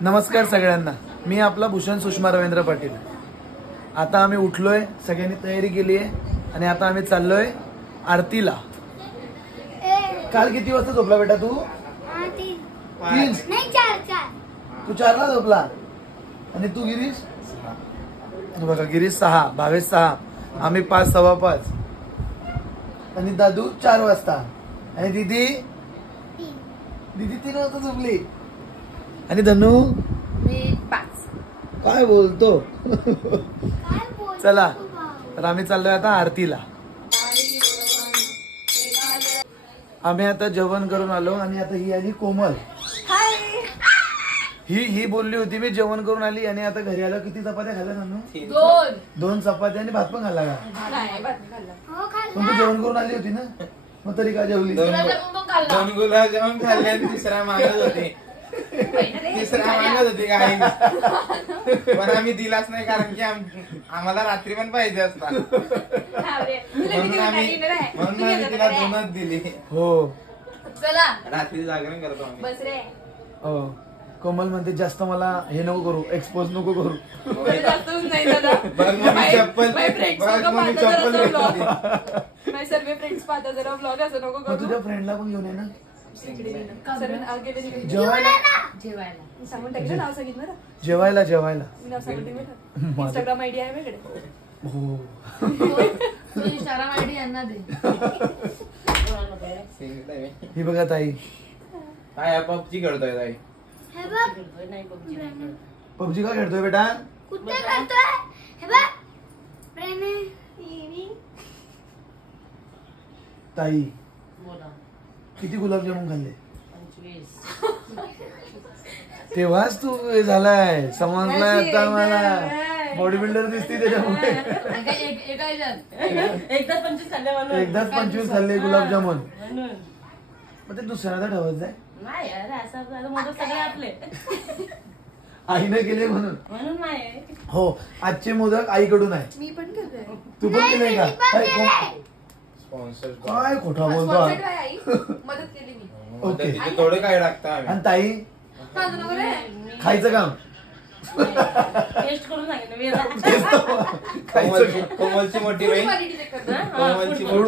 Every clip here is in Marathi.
नमस्कार सगळ्यांना, मी आपला भूषण सुषमा रवींद्र पाटील. आता आम्ही उठलोय, सगळ्यांनी तयारी केली आहे आणि आता आम्ही चाललोय आरतीला. काल किती वाजता झोपला बेटा तू? 3 तू 4ला झोपला. आणि तू गिरीश? बघा, गिरीश 6, भावेश 6, आम्ही 5, 5:15 आणि दादू 4 वाजता आणि दीदी 3 वाजता झोपली. आणि धनू मी 5. काय बोलतो? चला तर आम्ही चाललोय आता आरतीला. आम्ही आता जेवण करून आलो आणि आता ही आली कोमल. ही बोलली होती मी जेवण करून आली आणि आता घरी आलो. किती चपात्या खाल्ल्या सांगू? 2 चपात्या आणि भात पण खाल्ला का? पण तू जेवण करून आली होती ना, मग तरी का जेवली? 2 गुलाबजामुन खाल्ले आणि तिसरा मागत होते. काय पण आम्ही दिलाच नाही, कारण की आम्हाला रात्री पण पाहिजे असता, म्हणून आम्ही तिला 2च दिली. हो, चला रात्री जागरण करतो आम्ही. बस रे. हो, कोमल म्हणते जास्त मला हे नको करू, एक्सपोज नको करू. तुझ्या फ्रेंडला पण घेऊन ये ना. जेवायला इंस्टाग्राम आयडी आहे वेगळे. हो, इंस्टाग्राम आयडी यांना दे. ही बघा ताई, काय पबजी खेळतोय ताई? पबजी का खेळतोय बेटा? ताई किती गुलाबजामुन खाल्ले? 25. तेव्हाच तू झालाय, समजलाय आता मला. बॉडी बिल्डर दिसते त्याच्यामुळे. एकदाच 25 खाल्ले गुलाबजामुन. मग ते दुसऱ्याला ठेवत जाय. आईने केले म्हणून. हो, आजचे मोदक आईकडून आहे. मी पण केलंय. तू पण केलंय का? काय खोटा बोलतो? मदत केली मी. ओके, थोडं काय टाकता. आणि ताई खायचं काम कोमलची मोठी बहीण,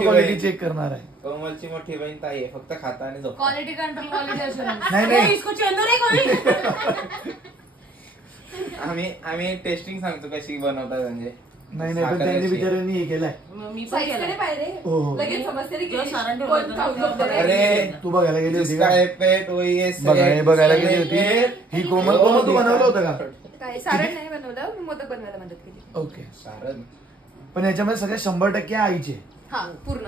क्वालिटी चेक करणार आहे. कोमलची मोठी बहीण ताई आहे, फक्त खाता आणि झोपता. Quality control, quality assurance. नाही, आम्ही टेस्टिंग सांगतो कशी बनवतात. म्हणजे नाही, पण त्यांनी बिचाऱ्यांनी हे केलंय. अरे तू बघायला गेली होती का? पेट बघायला गेली होती ही कोमल. तू बनवलं होतं का? सारण नाही बनवलं, मी मोदक बनवायला मदत केली. ओके, सारण. पण याच्यामध्ये सगळे 100% आईचे. हा, पूर्ण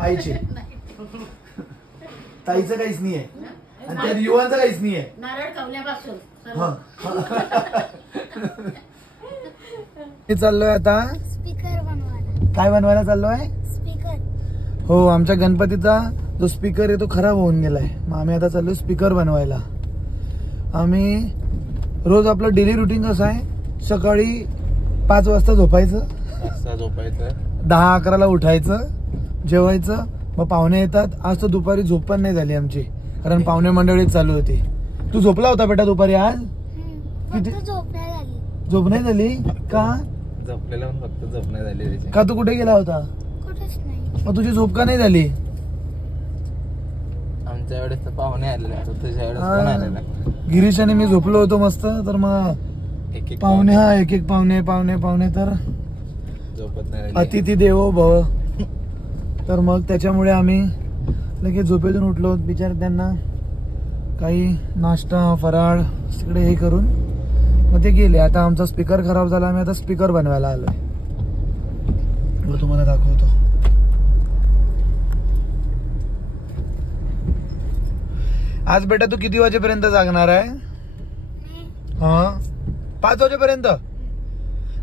आईचे. ताईचं काहीच नाही आहे आणि त्या युवांचं काहीच नाही आहे. नारळ कवल्यापासून. चाललोय आता स्पीकर बनवायला. काय बनवायला चाललोय? स्पीकर. हो, आमच्या गणपतीचा जो स्पीकर आहे तो खराब होऊन गेलाय. मग आम्ही आता चाललोय स्पीकर बनवायला. आम्ही रोज आपलं डेली रुटीन कसं आहे, सकाळी 5 वाजता झोपायचं, 10-11ला उठायचं, जेवायचं, मग पाहुणे येतात. आज तर दुपारी झोप पण नाही झाली आमची, कारण पाहुणे मंडळीत चालू होती. तू झोपला होता बेटा दुपारी आज? किती झोप नाही झाली का? झोपलेला पण फक्त झोप नाही झाली. का तू कुठे गेला होता? कुठेच नाही. मग तुझी झोप का नाही झाली? आमच्या वेळेस तर पाहुणे आलेले, तुझ्या वेळेस कोण आलेला? गिरीश आणि मी झोपलो होतो मस्त. तर मग पाहुणे, एक पाहुणे तर झोपत नाही. अतिथी देवो भव. तर मग त्याच्यामुळे आम्ही लगेच झोपेतून उठलो. बिचार त्यांना काही नाश्ता फराळ सगळे हे करून मग ते गेले. आता आमचा स्पीकर खराब झाला, आम्ही आता स्पीकर बनवायला आलोय. तुम्हाला दाखवतो. आज बेटा तू किती वाजेपर्यंत जागणार आहे? 5 वाजेपर्यंत.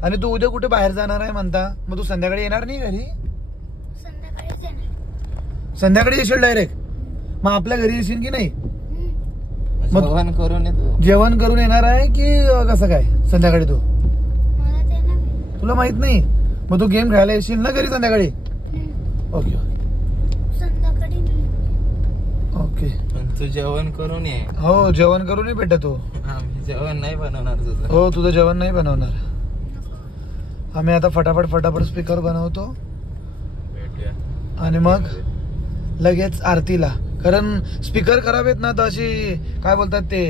आणि तू उद्या कुठे बाहेर जाणार आहे म्हणता? मग तू संध्याकाळी येणार नाही घरी? संध्याकाळी येशील डायरेक्ट? मग आपल्या घरी येशील की नाही? जेवण करून येणार आहे की कसं काय संध्याकाळी? तू तुला माहित नाही? मग तू गेम खेळायला येशील ना घरी संध्याकाळी? ओके संध्याकाळी ओके. पण तू जेवण करून ये. हो जेवण करूनही भेटत हो. आम्ही जेवण नाही बनवणार तुझं. हो तुझं जेवण नाही बनवणार. आम्ही आता फटाफट स्पीकर बनवतो भेटूया. आणि मग लगेच आरतीला. कारण स्पीकर खराब आहेत ना तर अशी काय बोलतात ते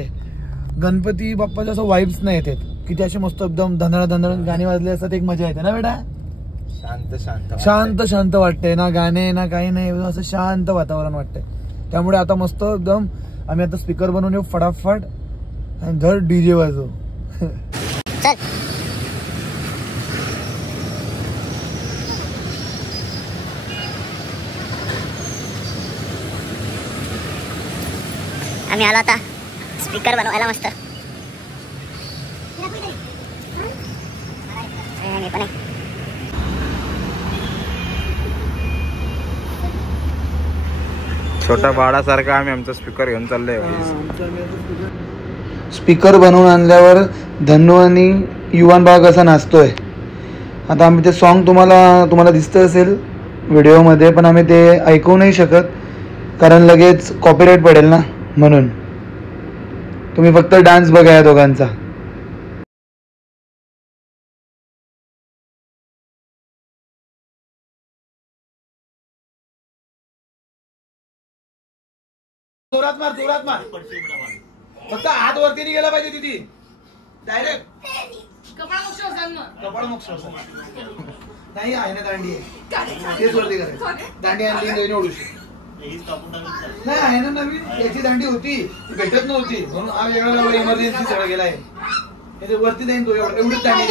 गणपती बाप्पाच्या असं वाईब्स नाही येतात की ते असे मस्त एकदम धंदळ गाणी वाजले असतात. एक मजा येते ना बेटा. शांत शांत वाटते ना गाणे ना काही नाही असं शांत वातावरण वाटतंय. त्यामुळे आता मस्त एकदम आम्ही आता स्पीकर बनवून येऊ फटाफट आणि धर डीजे वाजव. आम्ही आलो आता स्पीकर बनवायला मस्त. पण छोटा बाळासारखा आम्ही आमचा स्पीकर घेऊन चाललोय. स्पीकर बनवून आणल्यावर धन्नू आणि युवान भाग असा नाचतोय. आता आम्ही ते सॉन्ग तुम्हाला दिसतं असेल व्हिडिओमध्ये पण आम्ही ते ऐकू नाही शकत कारण लगेच कॉपीराईट पडेल ना. म्हणून तुम्ही फक्त डान्स बघा या दोघांचा. जोरात मार फक्त हात वरती नाही गेला पाहिजे तिथे डायरेक्ट कपाळ मोक्ष नाही आहे ना दांडी तेच वरती करायचं. दांडी आणली ओढूशी नाही आहे ना नवीन याची दांडी होती भेटत नव्हती म्हणून हा वेगळा इमर्जन्सी सगळं गेलाय. वरती जाईन तो एवढीच दांडी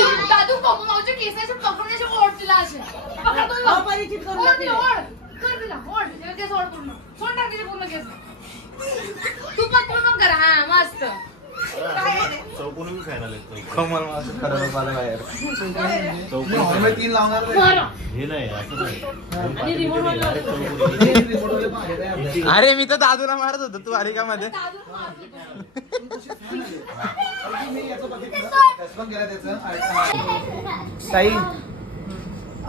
तीन लावणार. अरे मी तर दादूला मारत होतो तू हरिकामध्ये. ताई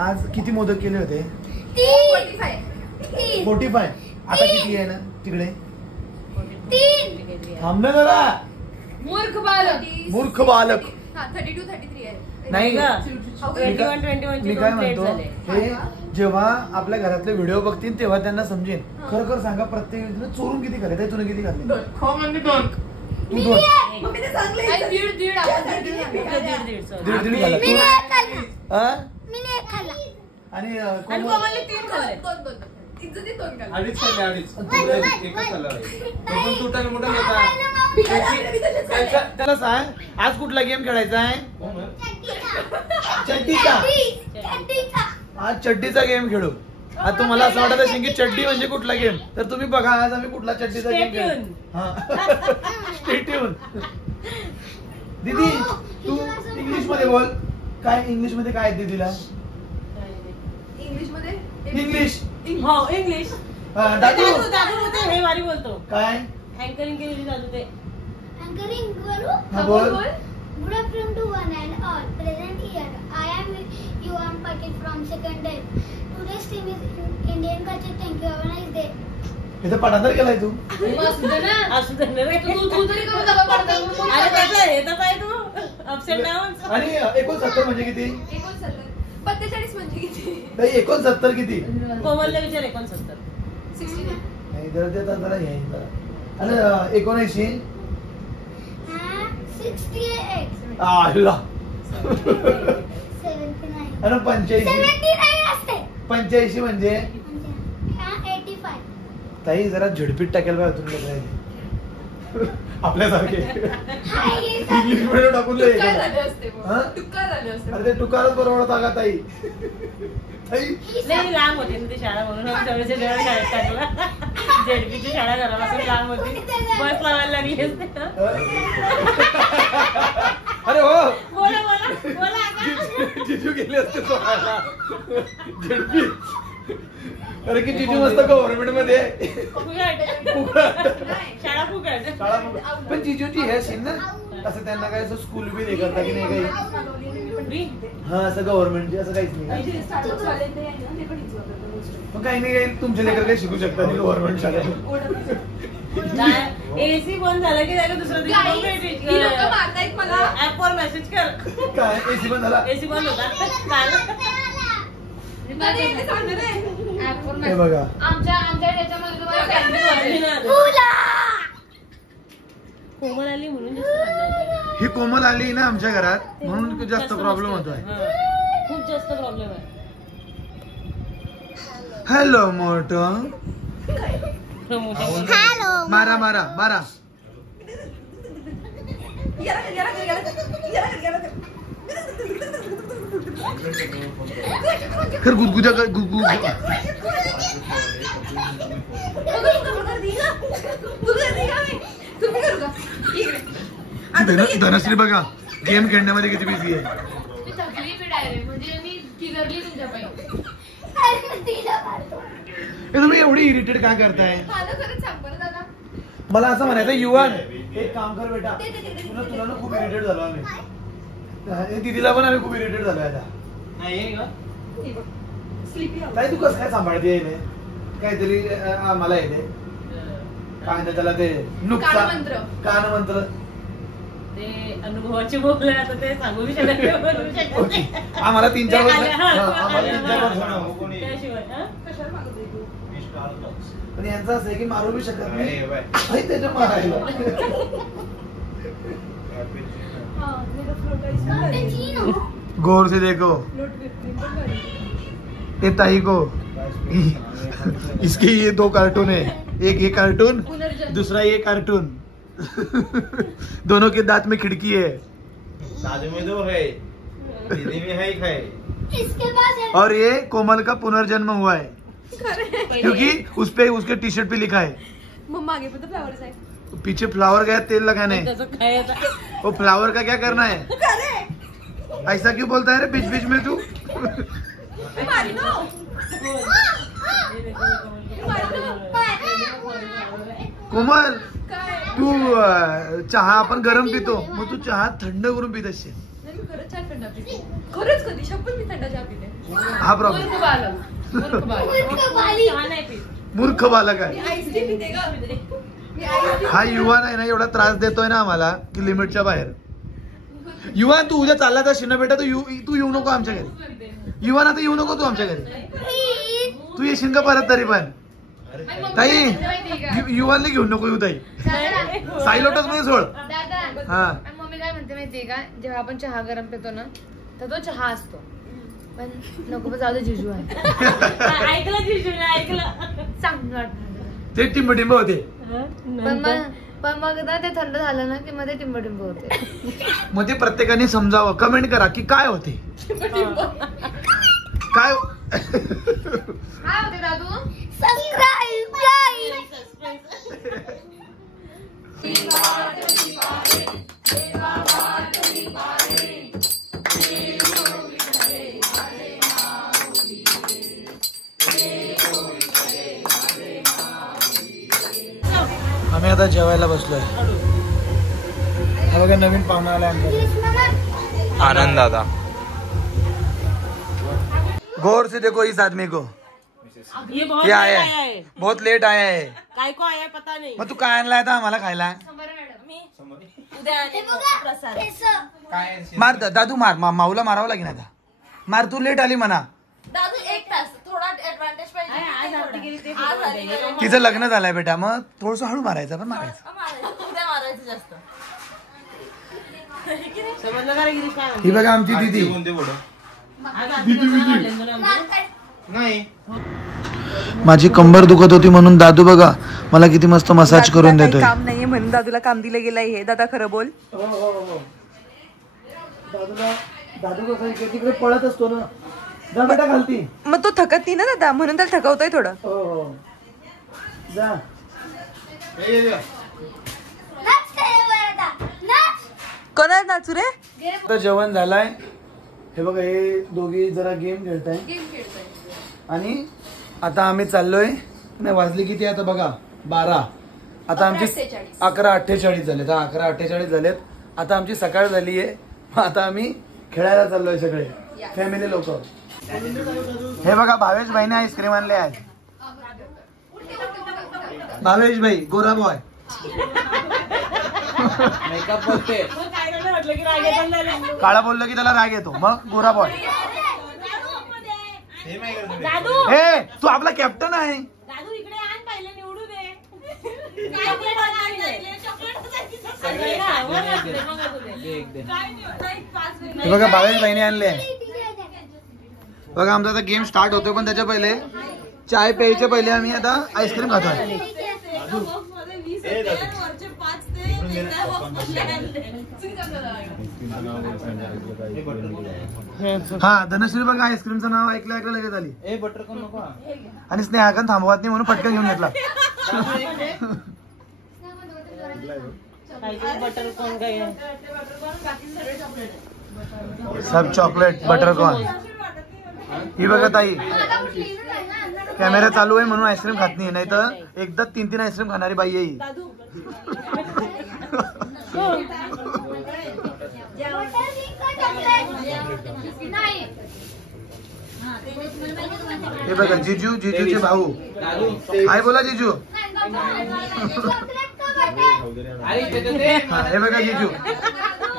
आज किती मोदक केले होते? 45. आता किती आहे ना तिकडे? थांब ना जरा. मूर्ख बालक 32-33 आहे. नाही मी काय म्हणतो हे जेव्हा आपल्या घरातले व्हिडिओ बघतील तेव्हा त्यांना समजेल. खरं सांगा प्रत्येक व्यक्तीने चोरून किती खाल्ले? तुला किती खाल्ले? 2. तू 2. दीड खाल्ला आणि कोमलने 3 खाल्ले. 2 इज्जतीत 2 खाल्ले. 2.5 खाल्ले. एकच खाल्ला पण तुटाने मोठा होता. त्याला सांग आज कुठला गेम खेळायचा आहे? चड्डीचा. आज चड्डीचा गेम खेळू. आज तुम्हाला असं वाटत असेल की चड्डी म्हणजे कुठला गेम तर तुम्ही बघा आज आम्ही कुठला चड्डीचा गेम खेळू. Stay tune. दीदी तू इंग्लिश मध्ये बोल. काय इंग्लिश मध्ये काय दीदीला? इंग्लिश दादू हे वारी बोलतो. काय अँकरिंग केलेली दादू ते. Anchoring हा बोल. Good afternoon to one and all present here. I am Yuvan Patil from second day. Today's theme is Indian culture. Thank you. Have a nice day. इथं पाठांतर केलाय तू? असू दे ना. तू तरी करू नका पडदा. अरे त्याचा येतच आहे तू अपसेट डाऊन. आणि 69 म्हणजे किती? 42 म्हणजे किती? नाही 69 किती? कोमलला विचार 69. 69. नाही जरा ते जरा हे आणि 79 68. आला 79. आणि 85 असते. 85 म्हणजे 85. ताई जरा झडपीत टाकायला पाहिजे तुम्ही आपल्यासारखे इंग्लिश मध्ये टाकून काय झाले असते मग? हा? टुक्का झाले असते. अरे ते टुकारच बरोबर होता ताई. ताई नाही लांब होती ना ती शाळा म्हणून आम्ही जवळच्या जवळ शाळेत टाकला. जेडपीची शाळा घरापासून लांब होती. बस लावायला लागली असते. अरे हो बोला आता. जिजू गेले असते सोडायला झडपी. अरे की जिजू मस्त गव्हर्नमेंट मध्ये फुकट. शाळा फुकट. शाळा पण जिजूची हे असेल ना असं त्यांना काय असं स्कूल बी हे करता की नाही काही? हा असं गव्हर्नमेंटचे असं काहीच नाही. मग काही नाही काही तुमचे लेकर काही शिकू शकता गव्हर्नमेंट शाळेत. एसी बंद झालं की त्याला दुसऱ्या दिवशी मारतायत मला. ऍपवर मेसेज कर. काय एसी बंद झाला? एसी बंद होता. हे बघा आमच्या याच्यामध्ये तुम्हाला कोमल आली म्हणून जास्त भांडण. ही कोमल आली ना आमच्या घरात म्हणून जास्त प्रॉब्लेम होतोय. खूप जास्त प्रॉब्लेम आहे. हॅलो मोठं हॅलो मारा मारा मारा. कर गुदगुद्या कर गुदगुद. धनश्री बघा गेम खेळण्यामध्ये किती बिझी आहे. तुम्ही एवढी इरिटेट का करताय? मला असं म्हणायचं युवन एक काम कर बेटा, तुला ना खूप इरिटेट झालो आम्ही. दिदीला पण आम्ही खूप इरिटेट झालो आता. ताई तू कसं काय सांभाळते काहीतरी मला येते काय म्हणते त्याला ते नुकसान कानमंत्र ते अनुभवाचे बोलले आता ते सांगू शकत आम्हाला 3-4 वर्ष त्याशिवाय पण यांचं असं आहे की मारू बी शकत नाही त्याच्या मारायला. गौर से देखो ये ताई को इसके ये 2 कार्टून है, एक ये कार्टून दूसरा ये कार्टून. दोनों के दांत में खिड़की है. दादू में 2 है, दीदी में है 1 है. इसके पास है और ये कोमल का पुनर्जन्म हुआ है क्योंकि उस पे उसके टी शर्ट पे लिखा है मम्मा आगे पता फ्लावर्स है. पीछे फ्लावर गया तेल लगाने. त्याचं काय आता? वो फ्लावर का क्या करना है? ऐसा क्यों बोलता है रे बीच बीच में तू? कोमल तू चहा आपण गरम पितो मग तू चहा थंड करून पित असशील. मी खरंच चहा थंड पिते. खरंच कधी शपथ मी थंड चहा पिते. हा प्रॉब्लेम. चहा नाही पीत. मूर्ख बालक आहे. आईस टी पिते का? हा युवान आहे ना एवढा त्रास देतोय ना आम्हाला की लिमिटच्या बाहेर. युवान तू उद्या चालला तर शिना बेटा तू येऊ नको आमच्या घरी. युवान आता येऊ नको तू आमच्या घरी. तू येशील का परत तरी पण? ताई युवानला घेऊन नको येऊ ताई. साईलोटच मध्ये सोड. हा मम्मी काय म्हणते माहितीये का, जेव्हा आपण चहा गरम पितो ना तर तो चहा असतो पण नको जाऊ दे जिजू आहे. ऐकलं जिजूने ऐकलं. चांगलं वाटत ते टिंब होते. पण मग ना ते थंड झालं ना की मध्ये टिंब होते. मग ते प्रत्येकाने समजावं. कमेंट करा की काय होते काय काय होते दादू? सबस्क्राइब आम्ही आता जेवायला बसलोय. हा बघा नवीन पाहुणा आला आमच्याकडे. आनंद दादा. गौर से देखो इस आदमी को. ये बहुत ये लेट आया आया है है. बहुत लेट आया है. काय को आया पता नहीं. मग तू काय आणलाय आता आम्हाला खायला? उद्या आणि प्रसाद. काय मार दादू मार माऊला मारावं लागेल आता. मार तू लेट आली म्हणा. दादू 1 तास थोडा ऍडव्हान्टेज पाहिजे. आज आरती केली ते आज आली गेली. तिचं लग्न झालंय बेटा मग थोडस हळू मारायचं पण मारायचं. उद्या मारायचं जास्त. समजलं का रे गिरीश काय ही बघा आमची दीदी. कोणते बोल आज आरती करताना आलेंद्र आमचे. नाही. माझी कंबर दुखत होती म्हणून दादू बघा मला किती मस्त मसाज करून देतोय. काम नाहीये म्हणून दादूला काम दिलं गेलंय. हे दादा खरं बोल. दादू कसं तिकडे पळत असतो ना. जा बेटा घालती. मग तो थकत नाही ना दादा म्हणून त्याला थकवतोय थोडं. हो जा. कोणाला नाचू रे? आता जेवण झालंय. हे बघा हे दोघी जरा गेम खेळताय आणि आता आम्ही चाललोय. नाही वाजले किती आता बघा 12. आता आमची 11:48 झालेत. 11:48 झालेत आता आमची सकाळ झाली आहे. आता आम्ही खेळायला चाललोय सगळे फॅमिली लोक. हे बघा भावेश भाईने आईस्क्रीम आणले आहे. भावेश भाई गोरा बॉय. मेकअप बोलते काळा बोललं की त्याला राग येतो, मग गोरा बॉय. हे तू आपला कॅप्टन आहे. दादू इकडे आण, पहिले निवडू दे. हे बघा भावेश भाईने आणले. बघा आमचा आता गेम स्टार्ट होतोय, पण त्याच्या पहिले चाय प्यायच्या पहिले आम्ही आता आईस्क्रीम खातोय. हा धनश्री बघा आईस्क्रीमचं नाव ऐकलं लगेच आली. बटर कोण नको. आणि स्नेहाकन थांबवत नाही म्हणून पटकन घेऊन घेतला. बटर कोण काय सब चॉकलेट बटर कॉर्न. ही बघा ताई कॅमेरा चालू आहे म्हणून आईस्क्रीम खात नाही तर एकदा 3 आईस्क्रीम खाणारी बाई आहे. हे बघा जिजूचे भाऊ. हाय बोला जिजू. हे बघा जिजू,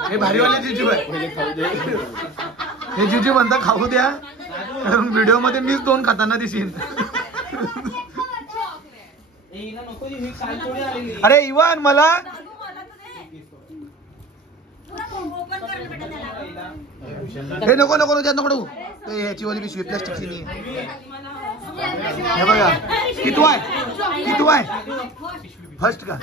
हे भारीवाले जिजू आहे. हे जिजू म्हणता खाऊ द्या, व्हिडिओ मध्ये मीच 2 खाताना दिसीन. अरे इवान मला हे नको नको त्यात नको. ह्याची वाली पिशवी प्लास्टिकची नाही. हे बघा किती आहे फर्स्ट का.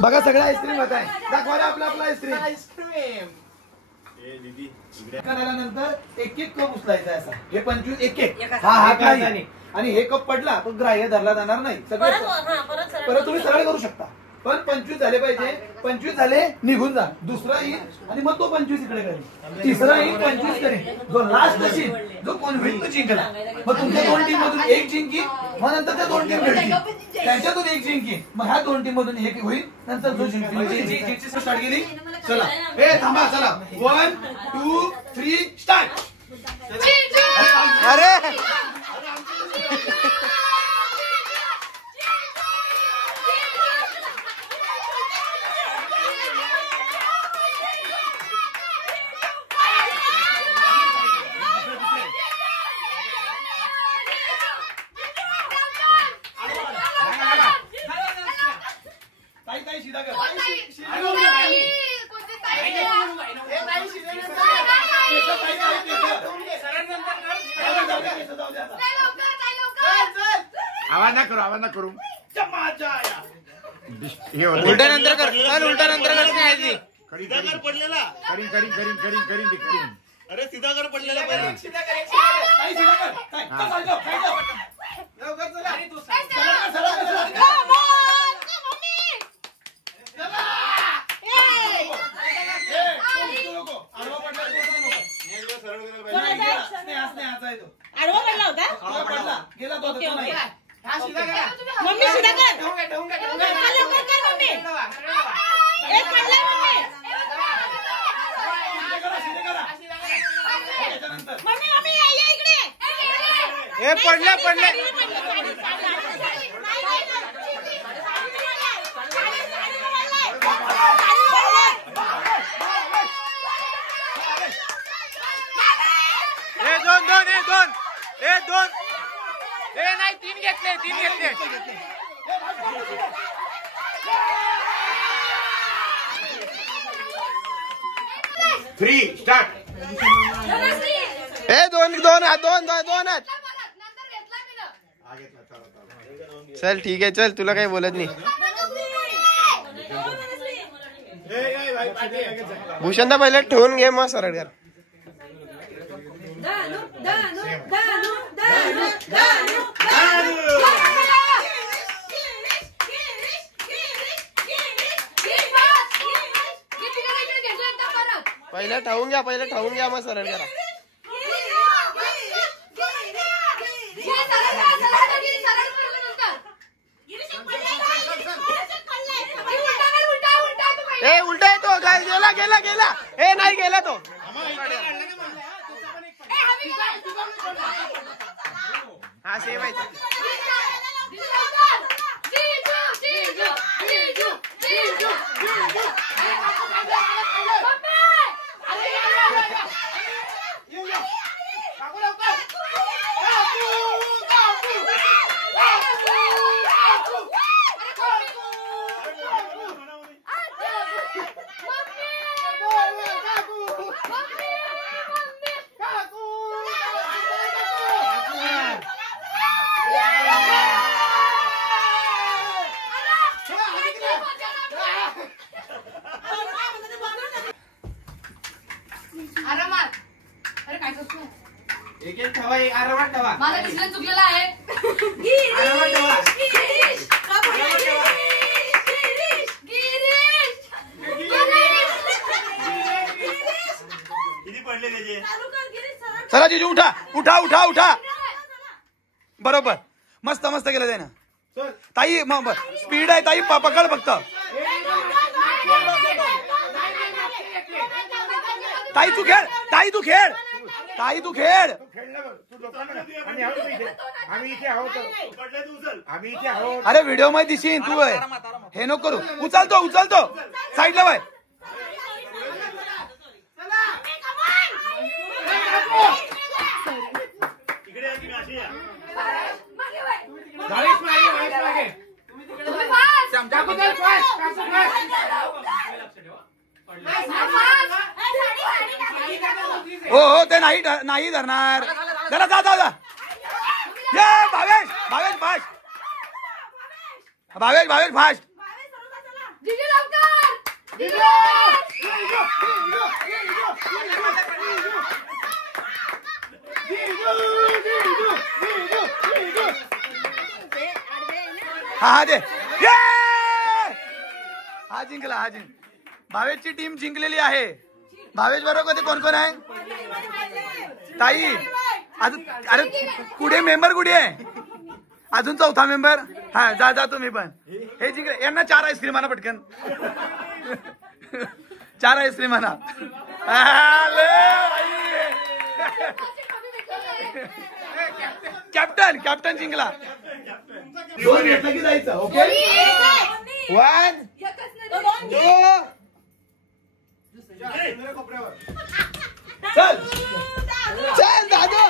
बघा सगळं आईस्क्रीम होत आहे. दाखवा आपला आईस्क्रीम. करायला नंतर एक कप उचलायचा असा. हे 25 एक हा नाही. आणि हे कप पडला तो ग्राह्य धरला जाणार नाही. सगळं परत तुम्ही सरळ करू शकता, पण 25 झाले पाहिजे. 25 झाले निघून जा. दुसरा येईल आणि मग तो 25 इकडे करेल. तिसरा येईल 25 करेल. जो लास्ट असेल जो कोण होईल तो जिंकला. मग तुमच्या 2 टीम मधून एक जिंकी, मग नंतर त्या 2 टीम खेळतील, त्याच्यातून एक जिंकी, मग ह्या 2 टीम मधून एक होईल, नंतर जो जिंकली. स्टार्ट केली. चला हे थांबा. चला 1 2 3 स्टार्ट. अरे आवाज ना करू. उलटा नंतर कर. पडलेला करीन. अरे सीधा कर पडलेला आडवा पडला होता. गेला तो. मम्मी सीधा कर. लवकर कर मम्मी. एक पडला मम्मी. मम्मी या इकडे. हे पडलं. दोन नाही 3 घेतले. 3 स्टार्ट. दोन. चल ठीक आहे. चल तुला काही बोलत नाही. भूषणदा पहिले ठेवून घे मग सरळ कर. पहिले ठाऊन घ्या मग सरळ करा. ए उलटा येतो गेला गेला गेला ए नाही गेला तो हा सेव आहे एक एक ठेवा एक आरामात ठेवा माझा डिसिजन चुकलेला आहे आरामात ठेवा चला जीजू उठा उठा उठा उठा बरोबर मस्त मस्त केलं त्यानं ताई स्पीड आहे ताई पकड फक्त ताई तू खेळ ताई तू खेळ ताई तू खेळ अरे व्हिडिओ मध्ये दिसीन तू हे नको करू उचलतो साईडला बाय हो ते नाही धरणार जरा जा ये भावेश फास्ट भावेश फास्ट हा दे हा जिंकला भावेशची टीम जिंकलेली आहे भावेश बरोबर कधी कोण कोण आहे ताई अजून अरे कुठे मेंबर कुठे आहे अजून चौथा मेंबर हा जा तुम्ही पण हे जिंकले यांना 4 आईस्क्रीम आणा पटकन 4 आईस्क्रीम आणा कॅप्टन जिंकला 2 घेतलं की जायचं ओके 1 2 चल दादू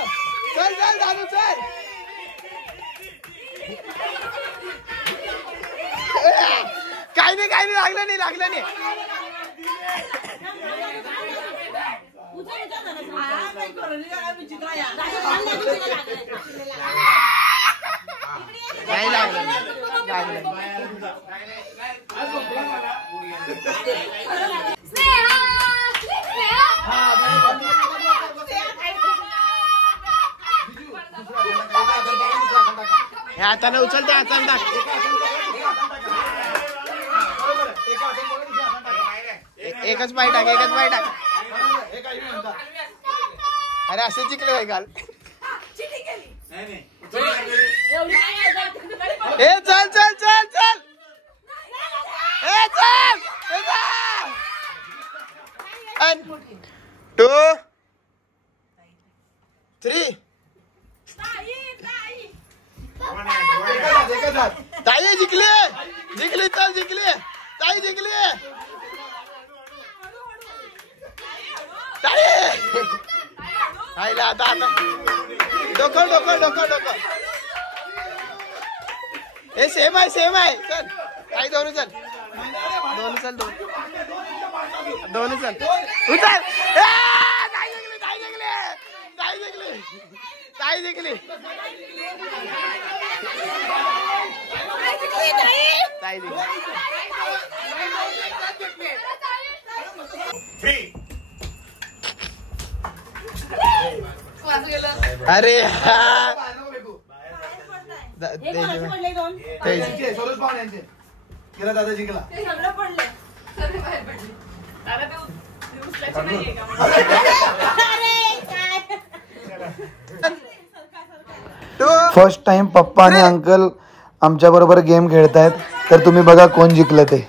चल काही नाही लागलं नाही हाताने उचलते हाताने एकच पाय टाक अरे असे जिंकले आहे काल ए चल ए चल 1 2 3 ताई जिंकली ताई जिंकली ताईला आता डोकं हे सेम आहे चल ताई दोन चल उचल ताई जिंकली अरे दादा जिंकला फर्स्ट टाइम पप्पा आणि अंकल आमच्या बरोबर गेम खेळतायत तर तुम्ही बघा कोण जिंकलं ते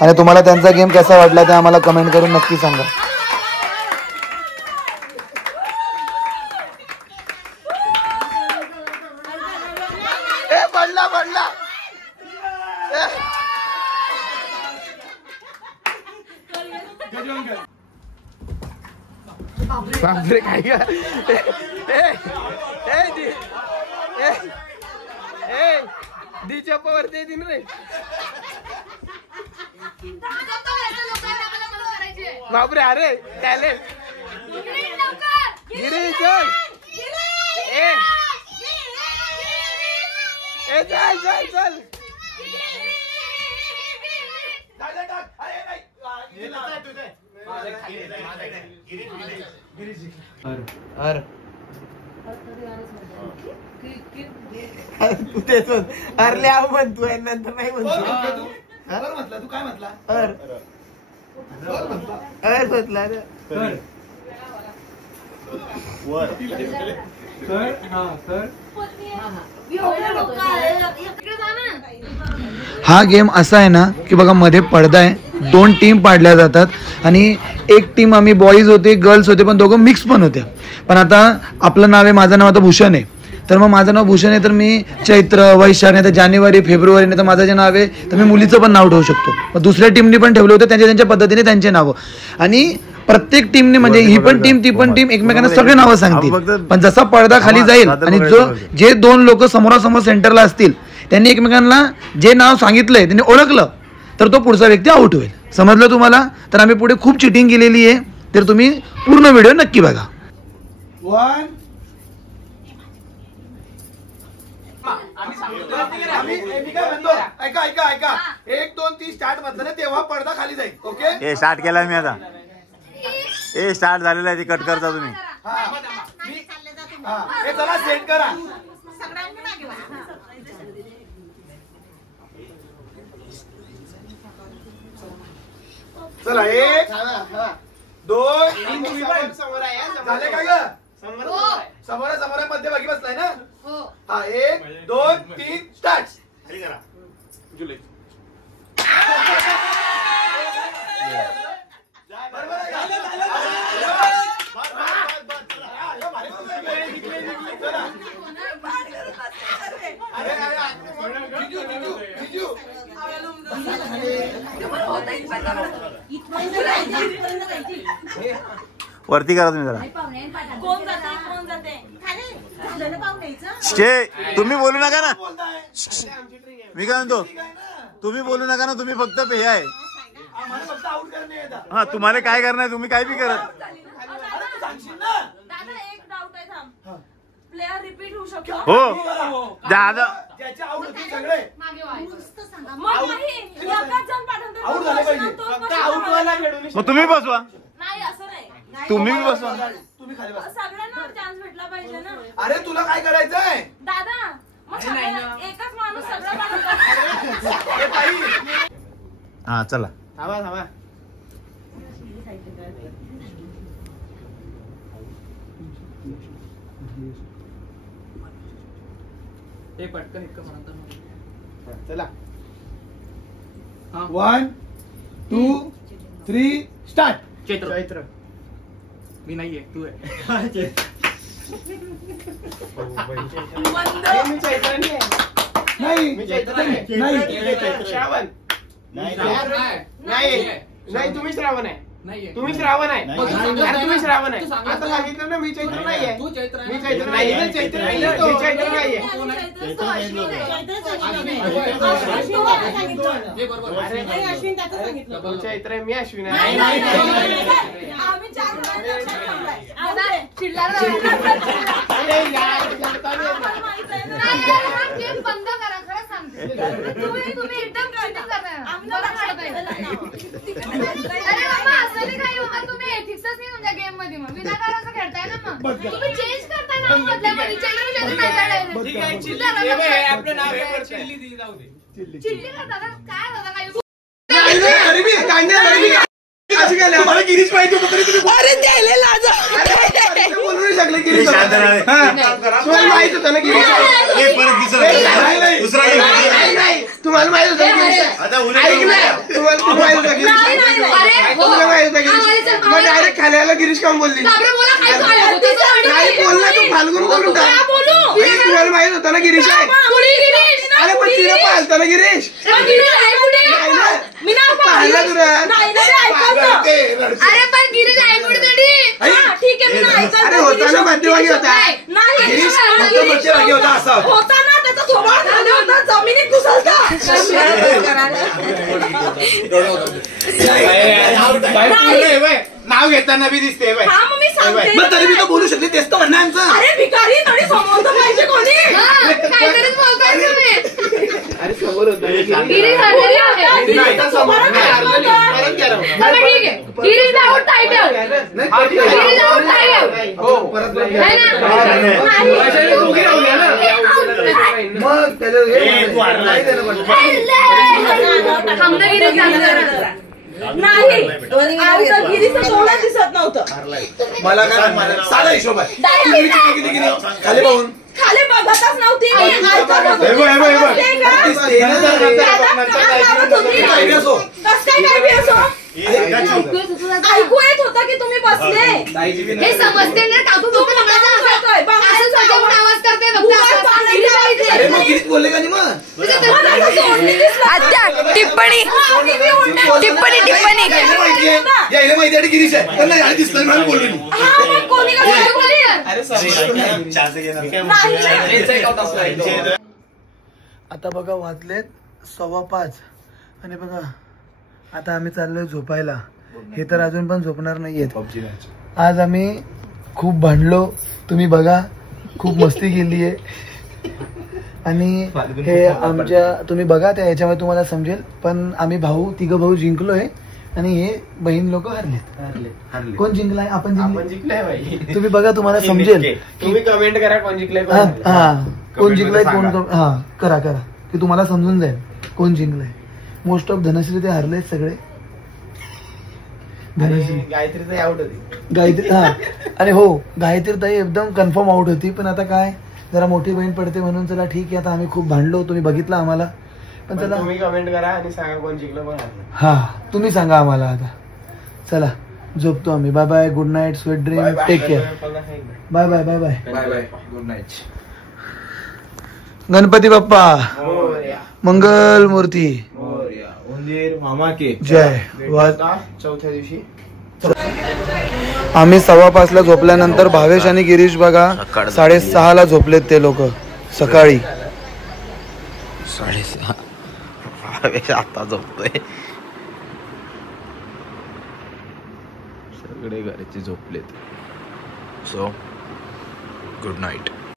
आणि तुम्हाला त्यांचा गेम कसा वाटला ते आम्हाला कमेंट करून नक्की सांगा. बापरे काय वरती येतील रे. बापरे अरे टॅलेंट गिरी चल चल चल चल तू तेच अरले आव म्हणतो नंतर नाही म्हणतो. तू काय म्हटला म्हटला हा गेम असा आहे ना की बघा मध्ये पडदा आहे, 2 टीम पाडल्या जातात आणि एक टीम आम्ही बॉईज होते गर्ल्स होते पण दोघं मिक्स पण होत्या. पण आता आपलं नाव आहे, माझं नाव आता भूषण आहे, तर मग माझं नाव भूषण आहे तर मी चैत्र वैशाख नाही तर जानेवारी फेब्रुवारी नाही तर माझं जे नाव आहे तर मी मुलीचं पण नाव ठेवू शकतो. मग दुसऱ्या टीमनी पण ठेवलं होतं त्यांच्या त्यांच्या पद्धतीने त्यांचे नावं आणि प्रत्येक टीमने म्हणजे ही पण टीम ती पण टीम एकमेकांना सगळे नावं सांगतील. पण जसा पडदा खाली जाईल आणि जे 2 लोक समोरासमोर सेंटरला असतील त्यांनी एकमेकांना जे नाव सांगितलंय त्यांनी ओळखलं तर तो पुढचा व्यक्ती आउट होईल. समजलं तुम्हाला? तर आम्ही पुढे खूप चिटिंग केलेली आहे, तर तुम्ही पूर्ण व्हिडिओ नक्की बघा. 1 ऐका ऐका ऐका 1 2 3 स्टार्ट म्हटलं ना तेव्हा पडदा खाली जाईल. ओके हे स्टार्ट केलाय मी आता. हे स्टार्ट झालेलं आहे, ते कट करता तुम्ही. हे चला सेट करा. चला 1 2 3 झाले काय ग? समोर समोर मध्यभागी बसलाय ना. हा 1 2 3 स्टार्ट. वरती करा तुम्ही जरा. तुम्ही बोलू नका ना. मी काय म्हणतो तुम्ही बोलू नका ना, तुम्ही फक्त हे आहे. हा तुम्हाला काय करणार तुम्ही काय बी करत. प्लेयर रिपीट होऊ शकतो. हो दादा मग तुम्ही बसवा. नाही असं नाही, तुम्ही बसवा. तुम्ही खाली बसा. सगळ्यांना चान्स भेटला पाहिजे ना. अरे तुला काय करायचंय दादा? मग एकच माणूस सगळं हा चला. थांबा थांबा. पटकन चला 1 2 3 स्टार्ट. चैत्र मी नाहीये तू आहे. श्रावण नाही तुम्ही श्रावण आहे. तुम्ही श्रावण आहे. तुम्ही श्रावण आहे. आता सांगितलं ना मी चैत्र नाहीये. मी चैत्र नाहीये. चैत्र नाहीये. चैत्र नाहीये. चैत्र आहे. मी अश्विन आहे. बंद करा खरं सांगते. तुम्ही एकदम अरे बाबा असं नाही काही होणार. तुम्ही एथिक्सच नाही तुमच्या गेम मध्ये. मग विनाकाराचं खेळताय ना. मग तुम्ही चेंज करताय ना मधल्यामध्ये. चिल्ली करता काय होता काही माहिती होतं तरी तुम्ही अरे द्यायला लाज बोलू नाही शकले गिरीश तुम्हाला माहित होतं ना गिरीश तुम्हाला माहित होतं तुम्हाला माहित होतं गिरीश तुम्हाला माहित होतं गिरीश मग डायरेक्ट खाली आला गिरीश काम बोलली नाही बोलला तू फाल्गुन करून तुम्हाला माहित होतं ना गिरीश आहे अरे पण तिला पाहता ना गिरीश पाहिला तुला अरे पण गिरीश ठीक आहे अरे होता ना मध्यभागी होता गिरीश मध्यभागी होता असा होता ना त्याचा स्वभाव झाला होता जमिनीत घुसलता नाव घेताना बी दिसते हा मग मी सांगते तरी मी तो बोलू शकते तेच तर म्हणणं आमचं अरे भिकारी तरी समोर पाहिजे कोणी काहीतरीच बोलताय तुम्ही अरे समोर होता गिरीश हरलेली आहे चला ठीक आहे Girish out title Girish out title हो परत है ना मग थांबता गिरीश झालं नाही आमचं गिरीचं सोडा दिसत नव्हतं मला काय साधा हिशोब आहे खाली पाहून खाली बघतच नव्हती ऐकू येत होतं की तुम्ही बसले हे समजते ना काकू फक्त आवाज करते बोलले का नाही मग आत्या टिप्पणी टिप्पणी टिप्पणी यायला माहिती आहे गिरीश आहे त्यांना यायला दिसलं म्हणून बोललो आता बघा वाजलेत 5:15 आणि बघा आता आम्ही चाललोय झोपायला. हे तर अजून पण झोपणार नाहीयेत. आज आम्ही खूप भांडलो, तुम्ही बघा खूप मस्ती केली आहे आणि हे आमच्या तुम्ही बघा त्या याच्यामध्ये तुम्हाला समजेल. पण आम्ही तिघं भाऊ जिंकलोय आणि हे बहीण लोक हरलेत. कोण जिंकलाय? आपण जिंकलाय. तुम्ही बघा तुम्हाला समजेल. तुम्ही कमेंट करा कोण जिंकलाय. हा कोण जिंकलाय कोण करा की तुम्हाला समजून जाईल कोण जिंकलाय. मोस्ट ऑफ धनश्री ते हरले सगळे. धनश्री गायत्री आउट होती. गायत्री हा अरे हो गायत्री ताई एकदम कन्फर्म आउट होती. पण आता काय जरा मोठी बहीण पडते म्हणून चला ठीक आहे. आता आम्ही खूप भांडलो, तुम्ही बघितलं आम्हाला. पण चला तुम्ही कमेंट करा आणि सांगा कोण जिंकलं पण हरलं. हा तुम्ही सांगा आम्हाला. आता चला झोपतो आम्ही. Bye bye, good night, sweet dream, take care. Bye bye bye bye bye bye, good night. Ganpati Bappa मंगल मूर्ती उंदीर मामा के जय. चौथ्या दिवशी आम्ही 5:15 झोपल्यानंतर भावेश आणि गिरीश बघा 6:30 झोपलेत ते लोक. सकाळी 6:30 भावेश आता झोपतोय. सगळे घरचे झोपलेत. So good night.